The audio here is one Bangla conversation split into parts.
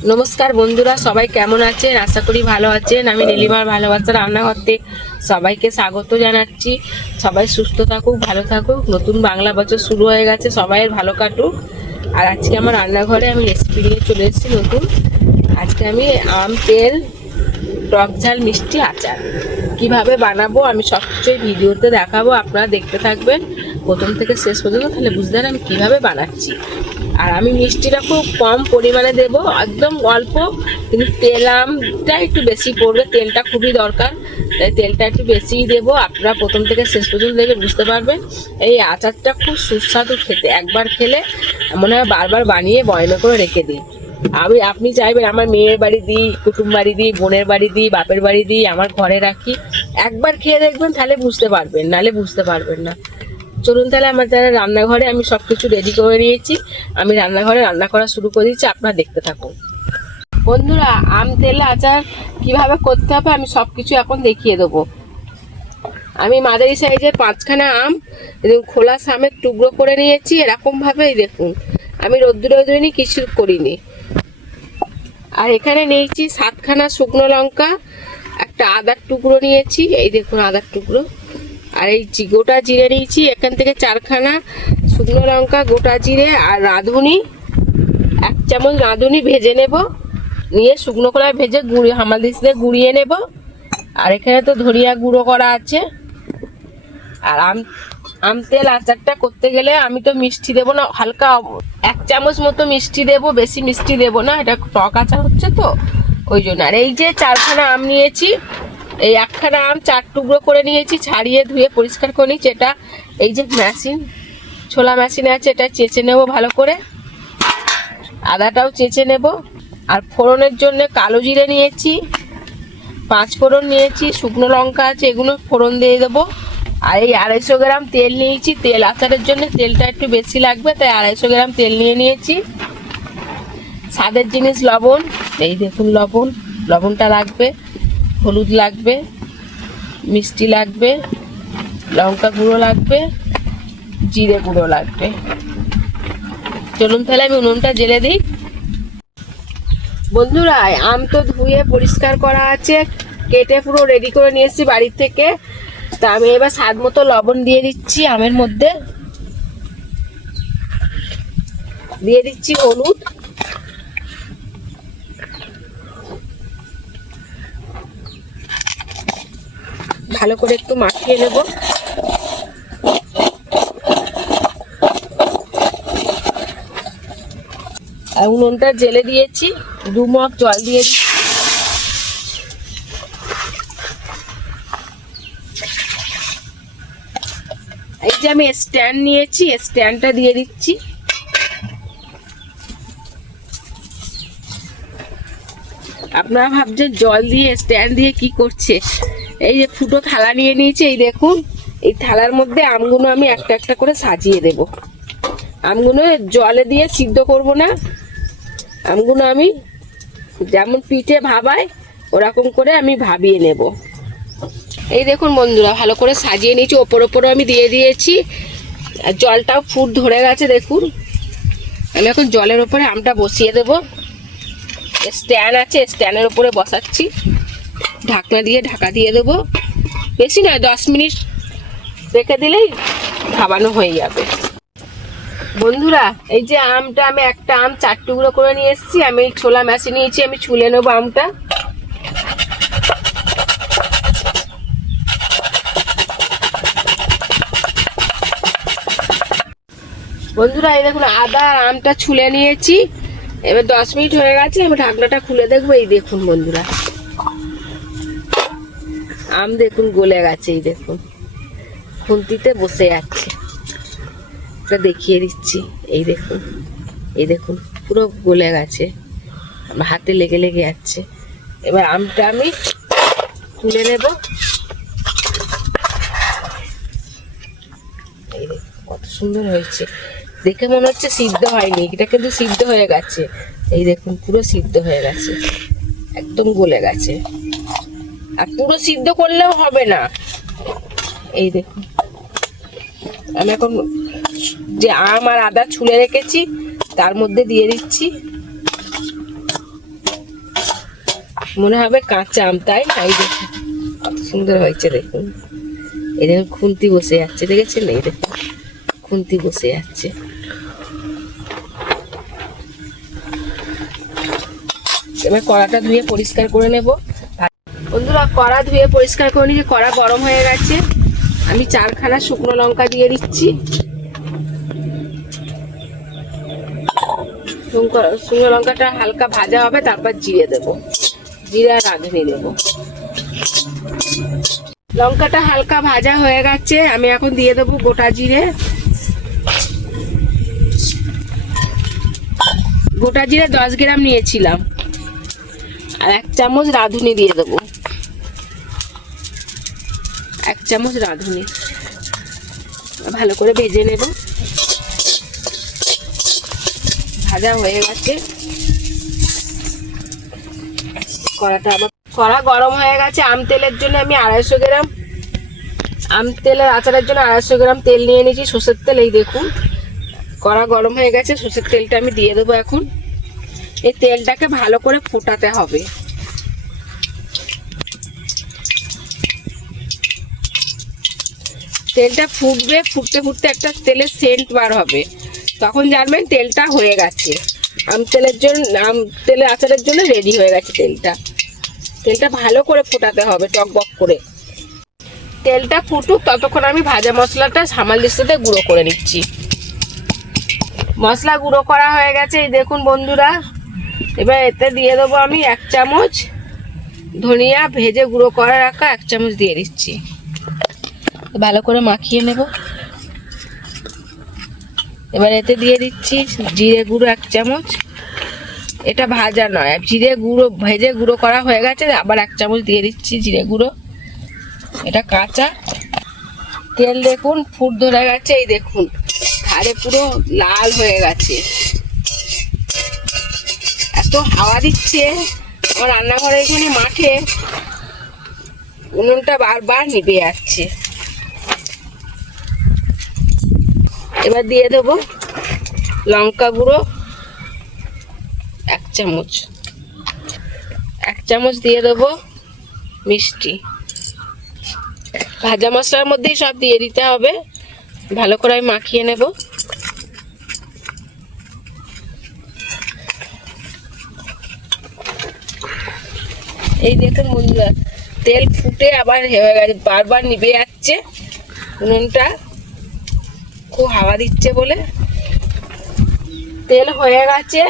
नमस्कार बंधुरा सबाई केमन आছেন आशा करी भालो आছেন। आमी नीलिमार भालोबासा रान्नाघरते सबाइके स्वागत जानाच्छि। सबाई सुस्थ थाकुक भालो थाकुक। नतून बांगला बछर शुरू हये गेছে, सबाइয়ের ভালো কাটুক। আর আজকে আমার রান্নাঘরে আমি রেসিপি নিয়ে চলে এসেছি নতুন। আজকে আমি আম তেল টক ঝাল মিষ্টি আচার কিভাবে বানাবো আমি সবকিছুই ভিডিওতে দেখাবো। আপনারা দেখতে থাকবেন প্রথম থেকে শেষ পর্যন্ত, তাহলে বুঝতে পারবেন আমি কিভাবে বানাচ্ছি। আর আমি মিষ্টিটা খুব কম পরিমাণে দেব, একদম অল্প, কিন্তু তেলটা একটু বেশি পড়বে। তেলটা খুবই দরকার, তাই তেলটা একটু বেশিই দেবো। আপনারা প্রথম থেকে শেষ পর্যন্ত দেখে বুঝতে পারবেন। এই আচারটা খুব সুস্বাদু খেতে, একবার খেলে মনে হয় বারবার বানিয়ে বয়মে করে রেখে দিই। আপনি চাইবেন আমার মেয়ের বাড়ি দিই, কুটুম বাড়ি দিই, বোনের বাড়ি দিই, বাপের বাড়ি দিই, আমার ঘরে রাখি। একবার খেয়ে দেখবেন, তাহলে বুঝতে পারবেন, নাহলে বুঝতে পারবেন না। চলুন তাহলে আমার যারা রান্নাঘরে আমি সব কিছু রেডি করে নিয়েছি, আমি রান্নাঘরে রান্না করা শুরু করে দিচ্ছি। আপনারা দেখতে থাকুন বন্ধুরা। আম তেল আচার কিভাবে করতে হবে আমি সব কিছু এখন দেখিয়ে দেবো। আমি মাঝারি সাইজের 5খানা আম খোলা আমের টুকরো করে নিয়েছি এরকমভাবেই। দেখুন আমি রোদ্দুরে নি কিছু করিনি। আর এখানে নিয়েছি 7খানা শুকনো লঙ্কা, একটা আদার টুকরো নিয়েছি, এই দেখুন আদার টুকরো। আর এই গোটা জিরে নিয়েছি, এখান থেকে 4খানা শুকনো লঙ্কা, গোটা জিরে আর রাঁধুনি, 1 চামচ রাঁধুনি ভেজে নেব। নিয়ে শুকনো কড়ায় ভেজে হামালদিস দিয়ে গুঁড়িয়ে নেব। আর এখানে তো ধনিয়া গুঁড়ো করা আছে। আর আম তেল আচারটা করতে গেলে আমি তো মিষ্টি দেবো না, হালকা 1 চামচ মতো মিষ্টি দেব, বেশি মিষ্টি দেব না, এটা টক আচার হচ্ছে তো ওই জন্য। আর এই যে 4খানা আম নিয়েছি, এই 1খানা আম 4 টুকরো করে নিয়েছি, ছাড়িয়ে ধুয়ে পরিষ্কার করে নিয়েছি। এটা এই যে মেশিন, ছোলা মেশিনে আছে, এটা চেঁচে নেব ভালো করে। আদাটাও চেঁচে নেব। আর ফোড়নের জন্য কালো জিরে নিয়েছি, 5 ফোড়ন নিয়েছি, শুকনো লঙ্কা আছে, এগুলো ফোড়ন দিয়ে দেবো। আর এই 250 গ্রাম তেল নিয়েছি, তেল আচারের জন্য তেলটা একটু বেশি লাগবে, তাই 250 গ্রাম তেল নিয়েছি। স্বাদের জিনিস লবণ, এই দেখুন লবণটা লাগবে, হলুদ লাগবে, মিষ্টি লাগবে, লঙ্কা গুঁড়ো লাগবে, জিরে গুঁড়ো লাগবে। চলুন তাহলে আমি উনুনটা জ্বেলে দিই। বন্ধুরা আম তো ধুয়ে পরিষ্কার করা আছে, কেটে পুরো রেডি করে নিয়ে এসেছি বাড়ির থেকে। তা আমি এবার স্বাদ মতো লবণ দিয়ে দিচ্ছি আমের মধ্যে, দিয়ে দিচ্ছি হলুদ, ভালো করে একটু মাখিয়ে নেব। আর উনুনটা জ্বেলে দিয়েছি, 2 মগ জল দিয়ে দিচ্ছি। এই যে আমি স্ট্যান্ড নিয়েছি, স্ট্যান্ডটা দিয়ে দিচ্ছি। আপনারা ভাবছেন জল দিয়ে স্ট্যান্ড দিয়ে কি করছে, এই যে ফুটো থালা নিয়ে নিয়েছি, এই দেখুন এই থালার মধ্যে আমগুলো আমি একটা একটা করে সাজিয়ে দেব। আমগুলো জলে দিয়ে সিদ্ধ করব না, আমগুলো আমি যেমন পিঠে ভাবাই ওরকম করে আমি ভাবিয়ে নেব। এই দেখুন বন্ধুরা ভালো করে সাজিয়ে নিয়েছি, ওপরও আমি দিয়ে দিয়েছি। আর জলটাও ফুট ধরে গেছে দেখুন। আমি এখন জলের ওপরে আমটা বসিয়ে দেব। স্ট্যান্ড আছে, স্ট্যান্ডের ওপরে বসাচ্ছি, ঢাকনা দিয়ে ঢাকা দিয়ে দেবো। বেশি নয়, 10 মিনিট রেখে দিলেই খাওয়ানো হয়ে যাবে। বন্ধুরা এই যে আমটা, আমি একটা আম 4 টুকরো করে নিয়ে এসেছি, আমি ছোলা মেশিন নিয়েছি, আমি ছুলে নেবো আমটা। বন্ধুরা এই দেখুন আদা আর আমটা ছুলে নিয়েছি। এবার 10 মিনিট হয়ে গেছে, আমি ঢাকনাটা খুলে দেখবো। এই দেখুন বন্ধুরা আম দেখুন গলে গেছে, এই দেখুন খুন্তিতে বসে যাচ্ছে। এটা দেখিয়ে দিচ্ছি, এই দেখুন পুরো গলে গেছে, হাতে লেগে লেগে যাচ্ছে। এবার আমটা আমি তুলে নেব। এই দেখুন কত সুন্দর হয়েছে, দেখে মনে হচ্ছে সিদ্ধ হয়নি, এটা কিন্তু সিদ্ধ হয়ে গেছে। এই দেখুন পুরো সিদ্ধ হয়ে গেছে, একদম গলে গেছে। আর পুরো সিদ্ধ করলেও হবে না। এই দেখুন আমি এখন যে আম আর আদা ছুলে রেখেছি তার মধ্যে দিয়ে দিচ্ছি। মনে হবে কাঁচা আম, তাই না? এই দেখুন কত সুন্দর হয়েছে, দেখুন। এই দেখুন খুন্তি বসে যাচ্ছে, দেখেছেন? এই দেখুন খুন্তি বসে যাচ্ছে। এবার কড়াটা ধুয়ে পরিষ্কার করে নেব। বন্ধুরা, কড়া ধুয়ে পরিষ্কার করে নিয়ে কড়া গরম হয়ে গেছে। আমি 4খানা শুকনো লঙ্কা দিয়ে দিচ্ছি। শুকনো লঙ্কাটা হালকা ভাজা হবে, তারপর জিরে দেবো, জিরে আর রাঁধুনি দেবো। লঙ্কাটা হালকা ভাজা হয়ে গেছে, আমি এখন দিয়ে দেবো গোটা জিরে। গোটা জিরে 10 গ্রাম নিয়েছিলাম, আর 1 চামচ রাঁধুনি দিয়ে দেবো, 1 চামচ রাঁধুনি। ভালো করে ভেজে নেব। ভাজা হয়ে গেছে কড়াটা। আবার কড়া গরম হয়ে গেছে। আম তেলের জন্য আমি 250 গ্রাম, আম তেলের আচারের জন্য 250 গ্রাম তেল নিয়ে নিয়েছি, সর্ষের তেল। এই দেখুন কড়া গরম হয়ে গেছে, সর্ষের তেলটা আমি দিয়ে দেবো এখন। এই তেলটাকে ভালো করে ফোটাতে হবে। তেলটা ফুটবে, ফুটতে ফুটতে একটা তেলের সেন্ট বার হবে, তখন জানবেন তেলটা হয়ে গেছে। আম তেলের আচারের জন্য রেডি হয়ে গেছে তেলটা। তেলটা ভালো করে ফোটাতে হবে, টকবক করে। তেলটা ফুটুক, ততক্ষণ আমি ভাজা মশলাটা সামাল দিস্তাতে গুঁড়ো করে নিচ্ছি। মশলা গুঁড়ো করা হয়ে গেছে, এই দেখুন বন্ধুরা। এবার এতে দিয়ে দেবো আমি 1 চামচ ধনিয়া, ভেজে গুঁড়ো করে রাখা 1 চামচ দিয়ে দিচ্ছি। ভালো করে মাখিয়ে নেব। এবার এতে দিয়ে দিচ্ছি জিরে গুঁড়ো 1 চামচ। এটা ভাজা নয়, জিরে গুঁড়ো ভেজে গুঁড়ো করা হয়ে গেছে, আবার 1 চামচ দিয়ে দিচ্ছি জিরে গুঁড়ো, এটা কাঁচা। তেল দেখুন ফুট ধরে গেছে, এই দেখুন ধারে পুরো লাল হয়ে গেছে। এত হাওয়া দিচ্ছে আমার রান্নাঘরে, এখানে মাঠে উনুনটা বারবার নিভে যাচ্ছে। এবার দিয়ে দেবো লঙ্কা গুঁড়ো 1 চামচ, 1 চামচ দিয়ে দেবো মিষ্টি। ভাজা মশলার মধ্যেই সব দিয়ে দিতে হবে। ভালো করে আমি মাখিয়ে নেব। এই দেখুন বন্ধুরা, তেল ফুটে আবার হয়ে গেছে, বারবার নিভে যাচ্ছে উনুনটা, খুব হাওয়া দিচ্ছে বলে। তেল হয়ে গেছে,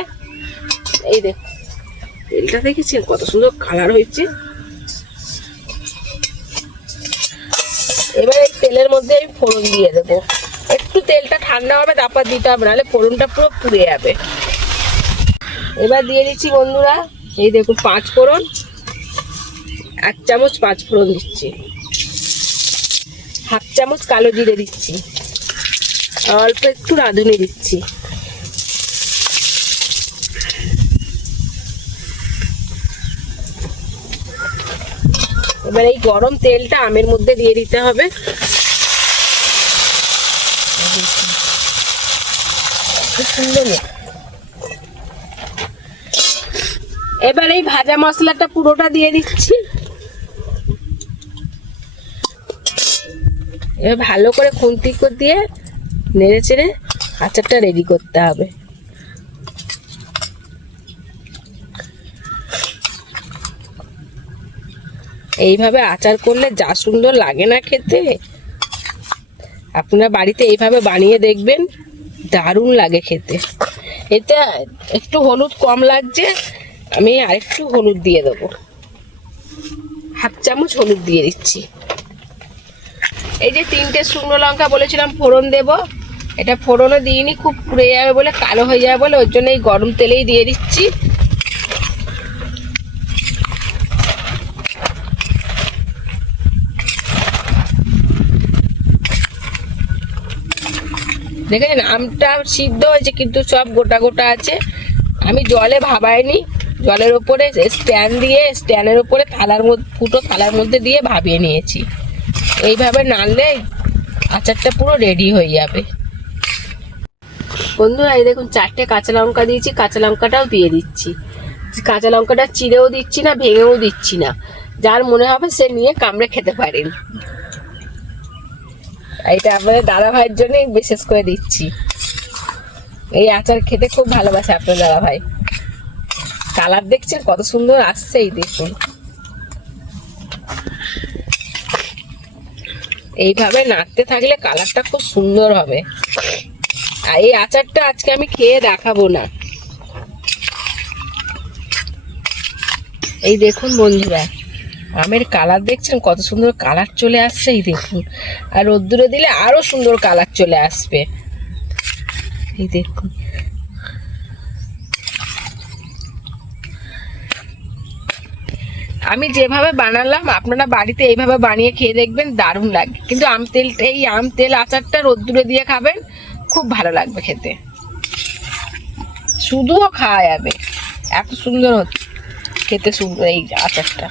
এই দেখুন তেলটা দেখেছেন কত সুন্দর কালার হয়েছে। এবার এই তেলের মধ্যে আমি ফোড়ন দিয়ে দেবো। একটু তেলটা ঠান্ডা হবে, তারপর দিতে হবে, নাহলে ফোড়নটা পুরো পুড়ে যাবে। এবার দিয়ে দিচ্ছি বন্ধুরা, এই দেখুন 5 ফোড়ন, 1 চামচ 5 ফোড়ন দিচ্ছি, 1/2 চামচ কালো জিরে দিচ্ছি, অল্প একটু রাঁধুনি দিচ্ছি। এবার এই গরম তেলটা আমের মধ্যে দিয়ে দিতে হবে। এবার এই ভাজা মশলাটা পুরোটা দিয়ে দিচ্ছি। এবার ভালো করে খুন্তি করে দিয়ে নেড়ে চেড়ে আচারটা রেডি করতে হবে। এইভাবে আচার করলে যা সুন্দর লাগে না খেতে, আপনারা বাড়িতে এইভাবে বানিয়ে দেখবেন, দারুণ লাগে খেতে। এতে একটু হলুদ কম লাগছে, আমি আরেকটু হলুদ দিয়ে দেবো, 1/2 চামচ হলুদ দিয়ে দিচ্ছি। এই যে 3টে শুকনো লঙ্কা বলেছিলাম ফোড়ন দেব, এটা ফোড়নও দিইনি, খুব পুড়ে যাবে বলে, কালো হয়ে যাবে বলে, ওর জন্য এই গরম তেলেই দিয়ে দিচ্ছি। দেখেন আমটা সিদ্ধ হয়েছে, কিন্তু সব গোটা গোটা আছে। আমি জলে ভাবাইনি, জলের ওপরে স্ট্যান্ড দিয়ে, স্ট্যান্ডের ওপরে ফুটো থালার মধ্যে দিয়ে ভাবিয়ে নিয়েছি। এইভাবে নাড়লে আচারটা পুরো রেডি হয়ে যাবে। বন্ধুরা এই দেখুন 4টে কাঁচা লঙ্কা দিয়েছি, কাঁচা লঙ্কাটাও দিয়ে দিচ্ছি। কাঁচা লঙ্কাটা চিড়েও দিচ্ছি না, ভেঙেও দিচ্ছি না, যার মনে হবে সে নিয়ে কামড়ে খেতে পারেন। এটা আপনাদের দাদা ভাইয়ের জন্য বিশেষ করে দিচ্ছি। এই আচার খেতে খুব ভালোবাসে আপনার দাদা ভাই। কালার দেখছেন কত সুন্দর আসছে, এই দেখুন। এইভাবে নাড়তে থাকলে কালারটা খুব সুন্দর হবে। আর এই আচারটা আজকে আমি খেয়ে দেখাবো না। এই দেখুন বন্ধুরা, আমের কালার দেখছেন কত সুন্দর কালার চলে আসছে, এই দেখুন। আর রোদ্দুরে দিলে আরো সুন্দর কালার চলে আসবে, এই দেখুন। আমি যেভাবে বানালাম আপনারা বাড়িতে এইভাবে বানিয়ে খেয়ে দেখবেন, দারুণ লাগবে। কিন্তু এই আম তেল আচারটা রোদ্দুরে দিয়ে খাবেন, খুব ভালো লাগবে খেতে, শুধুও খাওয়া যাবে, এত সুন্দর হচ্ছে খেতে সুন্দর এই আচারটা।